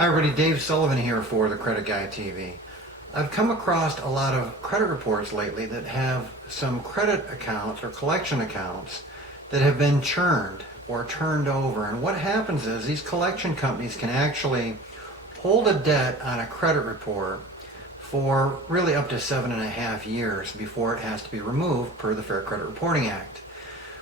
Hi everybody, Dave Sullivan here for the Credit Guy TV. I've come across a lot of credit reports lately that have some credit accounts or collection accounts that have been churned or turned over. And what happens is these collection companies can actually hold a debt on a credit report for really up to 7.5 years before it has to be removed per the Fair Credit Reporting Act.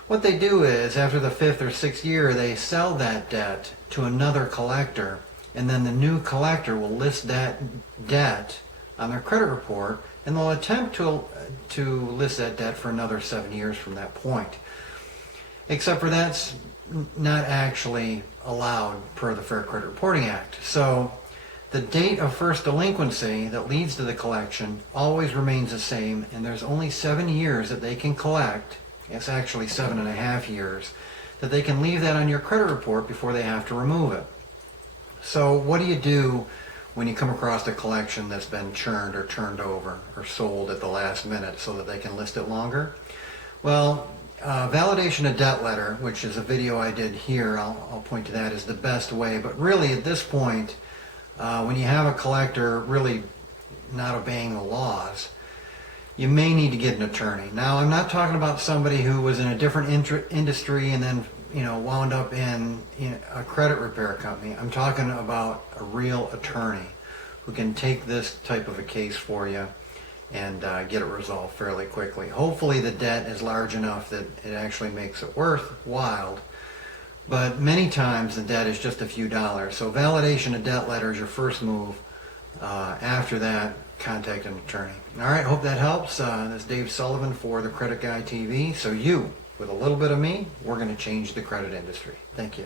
What they do is after the 5th or 6th year, they sell that debt to another collector, and then the new collector will list that debt on their credit report, and they'll attempt to list that debt for another 7 years from that point. Except for that's not actually allowed per the Fair Credit Reporting Act. So the date of first delinquency that leads to the collection always remains the same, and there's only 7 years that they can collect. It's actually 7.5 years that they can leave that on your credit report before they have to remove it. So what do you do when you come across a collection that's been churned or turned over or sold at the last minute so that they can list it longer? Well, validation of debt letter, which is a video I did here, I'll point to that as the best way. But really at this point, when you have a collector really not obeying the laws, you may need to get an attorney. Now, I'm not talking about somebody who was in a different industry and then wound up in a credit repair company. I'm talking about a real attorney who can take this type of a case for you and get it resolved fairly quickly. Hopefully the debt is large enough that it actually makes it worthwhile, but many times the debt is just a few dollars. So validation of debt letter is your first move. After that, contact an attorney. All right, hope that helps. This is Dave Sullivan for the Credit Guy TV. So with a little bit of me, we're going to change the credit industry. Thank you.